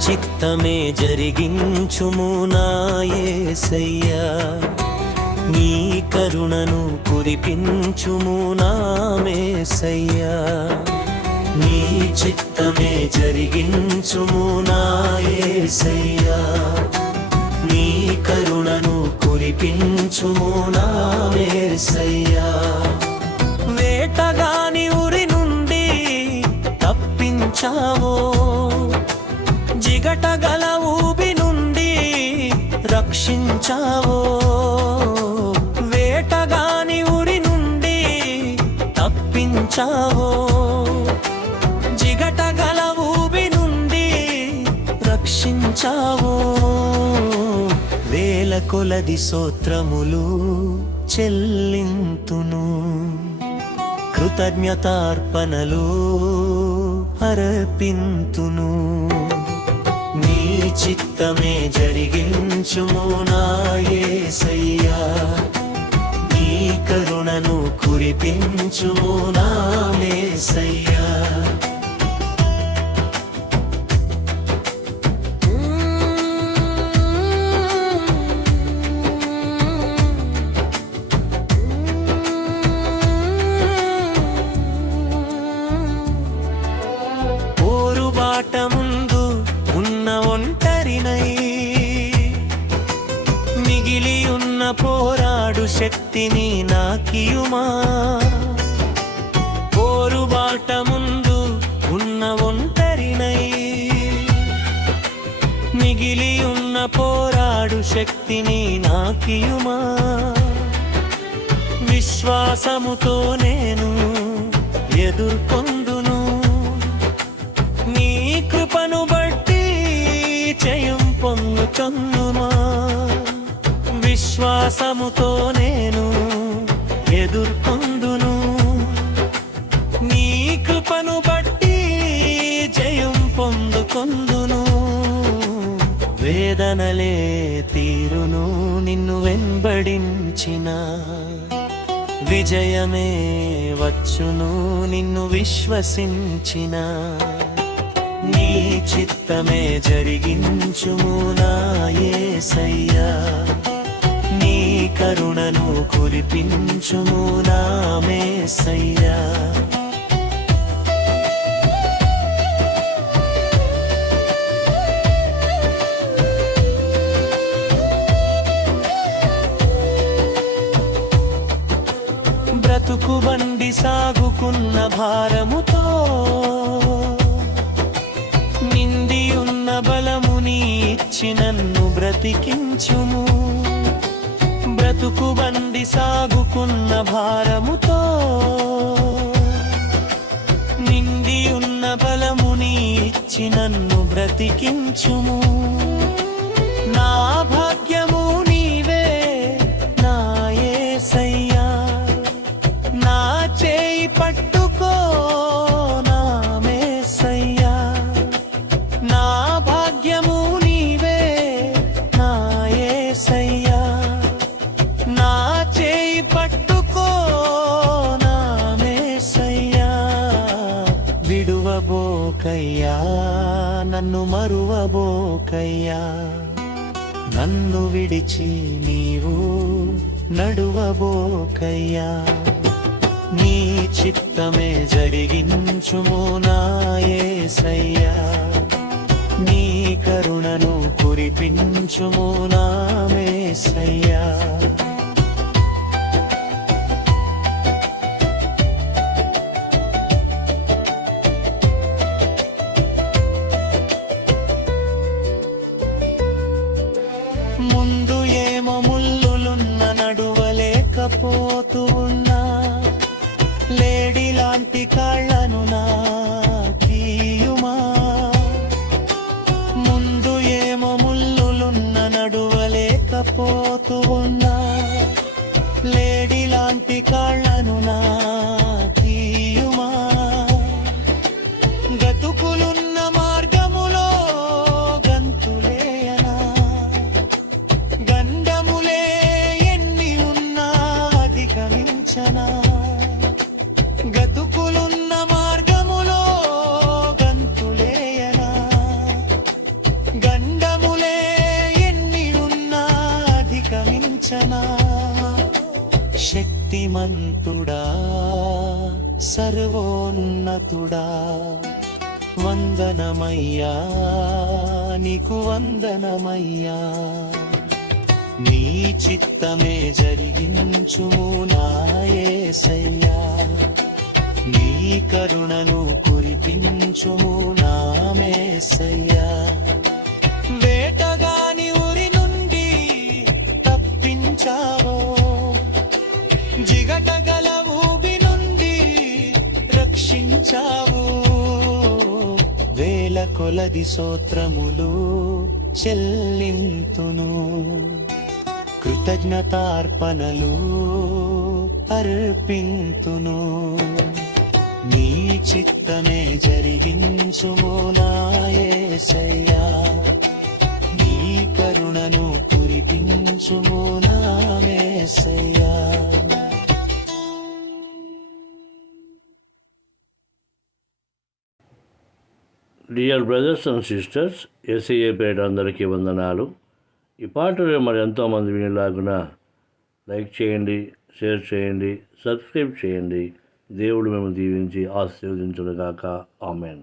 చిత్తమే జరిగించుము నా యేసయ్యా నీ కరుణను కురిపించుము నా మేసయ్యా నీ చిత్తమే జరిగించుము నా యేసయ్యా నీ కరుణను కురిపించుము నా మేసయ్యా వేటగాని ఉరి నుండి తప్పించావో జిగటగల ఊబి నుండి రక్షించావో వేటగాని ఉరి నుండి తప్పించావో జిగటగల ఊబి నుండి రక్షించావో వేల కొలది స్తోత్రములు చెల్లింతును కృతజ్ఞతార్పణలు అర్పింతును నీ చిత్తమే జరిగించుము నా యేసయ్యా నీ కరుణను కురిపించుము నా మేసయ్యా ముందు ఉన్న ఒంటరినై మిగిలి ఉన్న పోరాడు శక్తిని నాకియుమా పోరుబాట ముందు ఉన్న ఒంటరినై మిగిలి ఉన్న పోరాడు శక్తిని నాకియుమా విశ్వాసముతో నేను ఎదుర్కొందును నీ కృపను బట్టి జయం పొందుచున్నుమా విశ్వాసముతో నేను ఎదుర్కొందును నీ కృపను బట్టి జయం పొందుకొందును వేదనలే తీరును నిన్ను వెంబడించిన విజయమే వచ్చును నిన్ను విశ్వసించిన నీ చిత్తమే జరిగించుము నా యేసయ్యా నీ కరుణను కురిపించుము నా మేసయ్యా బ్రతుకు బండి సాగుకున్న భారముతో నిండియున్న బలముని ఇచ్చి నన్ను బ్రతికించుము బ్రతుకు బండి సాగుకున్న భారముతో నిండియున్న బలముని ఇచ్చి నన్ను బ్రతికించుము నా భాగ్యము నీవే నా యేసయ్యా నా చేయి పట్టుకో నా మేసయ్యా నా భాగ్యము నీవే నా యేసయ్యా నా చేయి పట్టుకో నా మేసయ్యా విడువబోకయ్యా నన్ను మరువబోకయ్యా నన్ను విడిచి నీవు నడువబోకయ్యా నీ చిత్తమే జరిగించుము నా యేసయ్యా నీ కరుణను కురిపించుము నా మేసయ్యా ముందు ఏమో ముల్లులున్న నడువలేకపోతూ ఉన్నా లేడి లాంటి కాళ్ళను నాకియుమా ముందు ఏమో ముల్లులున్న నడువలేకపోతూ ఉన్నా లేడి లాంటి కాళ్ళను నాకియుమా గతుకులున్న మార్గములో గంతులేయనా గండములే ఎన్ని ఉన్నా అధిగమించనా గతుకులున్న మార్గములో గంతులేయనా సర్వోన్నతుడా వందనమయ్యా, నీకు వందనమయ్యా. నీ చిత్తమే జరిగించుము నా యేసయ్యా, నీ కరుణను కురిపించుము నా మేసయ్యా. వేటగాని ఉరి నుండి తప్పించావో, జిగటగల ఊబి నుండి రక్షించావు. వేల కొలది స్తోత్రములు చెల్లింతును, కృతజ్ఞతార్పణలు అర్పింతును. నీ చిత్తమే జరిగించుము నా యేసయ్యా, నీ కరుణను కురిపించుము నా మేసయ్యా. డియర్ బ్రదర్స్ అండ్ సిస్టర్స్, ఎస్ఐఏ పేట అందరికీ వందనాలు. ఈ పాటలు మరి ఎంతోమంది వినేలాగున లైక్ చేయండి, షేర్ చేయండి, సబ్స్క్రైబ్ చేయండి. దేవుడు మేము దీవించి ఆశీర్వదించునుగాక. ఆమెన్.